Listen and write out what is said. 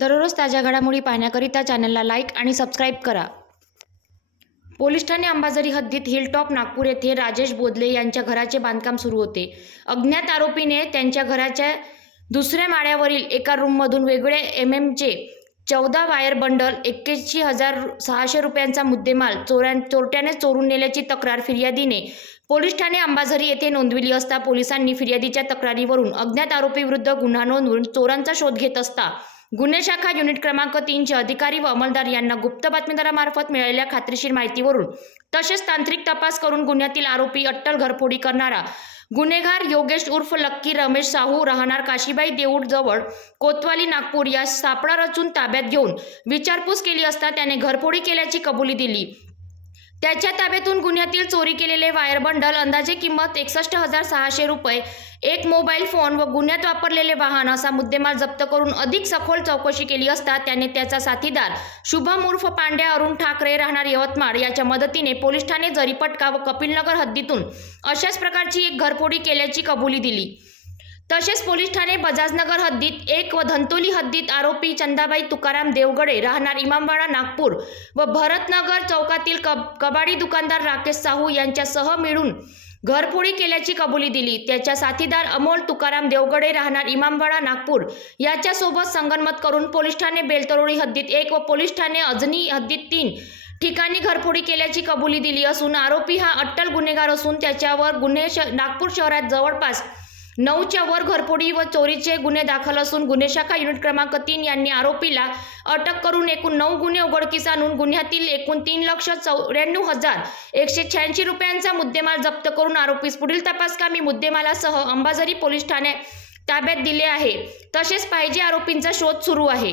दररोज ताज्या घडामोडी पाहण्याकरिता चॅनलला लाईक आणि सबस्क्राईब करा. पोलीस ठाणे अंबाझरी हद्दीत हिलटॉप नागपूर येथे राजेश बोदले यांच्या घराचे बांधकाम सुरू होते. अज्ञात आरोपीने त्यांच्या घराच्या दुसऱ्या माळ्यावरील एका रूममधून वेगळे एम एमचे चौदा वायर बंडल एक्क्याऐंशी हजार सहाशे रुपयांचा मुद्देमाल चोऱ्या चोरट्याने चोरून नेल्याची तक्रार फिर्यादीने पोलीस ठाणे अंबाझरी येथे नोंदविली असता पोलिसांनी फिर्यादीच्या तक्रारीवरून अज्ञात आरोपीविरुद्ध गुन्हा नोंदवून चोरांचा शोध घेत असता गुन्हे शाखा युनिट क्रमांक तीनचे अधिकारी व अंमलदार यांना गुप्त बातमीदारामार्फत मिळालेल्या खात्रीशीर माहितीवरून तसेच तांत्रिक तपास करून गुन्ह्यातील आरोपी अट्टल घरफोडी करणारा गुन्हेगार योगेश उर्फ लक्की रमेश साहू राहणार काशीबाई देऊळ जवळ कोतवाली नागपूर या सापळा रचून ताब्यात घेऊन विचारपूस केली असता त्याने घरफोडी केल्याची कबुली दिली. त्याच्या ताब्यातून गुन्ह्यातील चोरी केलेले वायर बंडल अंदाजे किंमत एकसष्ट हजार सहाशे रुपये एक मोबाईल फोन व गुन्ह्यात वापरलेले वाहन असा मुद्देमाल जप्त करून अधिक सखोल चौकशी केली असता त्याने त्याचा साथीदार शुभम उर्फ पांड्या अरुण ठाकरे राहणार यवतमाळ याच्या मदतीने पोलीस ठाणे जरीपटका व कपिलनगर हद्दीतून अशाच प्रकारची एक घरफोडी केल्याची कबुली दिली. तसेच पोलीस ठाणे बजाजनगर हद्दीत एक व धंतोली हद्दीत आरोपी चंदाबाई तुकाराम देवगडे राहणार इमामवाडा नागपूर व भरतनगर चौकातील कब कबाडी दुकानदार राकेश साहू यांच्यासह मिळून घरफोडी केल्याची कबुली दिली. त्याच्या साथीदार अमोल तुकाराम देवगडे राहणार इमामवाडा नागपूर याच्यासोबत संगनमत करून पोलीस ठाणे बेलतरोळी हद्दीत एक व पोलीस ठाणे अजनी हद्दीत तीन ठिकाणी घरफोडी केल्याची कबुली दिली असून आरोपी हा अट्टल गुन्हेगार असून त्याच्यावर गुन्हे श नागपूर शहरात जवळपास नऊच्या वर घरफोडी व चोरीचे गुन्हे दाखल असून गुन्हे शाखा युनिट क्रमांक तीन यांनी आरोपीला अटक करून एकूण नऊ गुन्हे उघडकीस आणून गुन्ह्यातील एकूण तीन लक्ष चौऱ्याण्णव हजार एकशे शहाऐंशी रुपयांचा मुद्देमाल जप्त करून आरोपीस पुढील तपासकामी मुद्देमालासह अंबाझरी पोलीस ठाणे ताब्यात दिले आहे. तसेच पाहिजे आरोपींचा शोध सुरू आहे.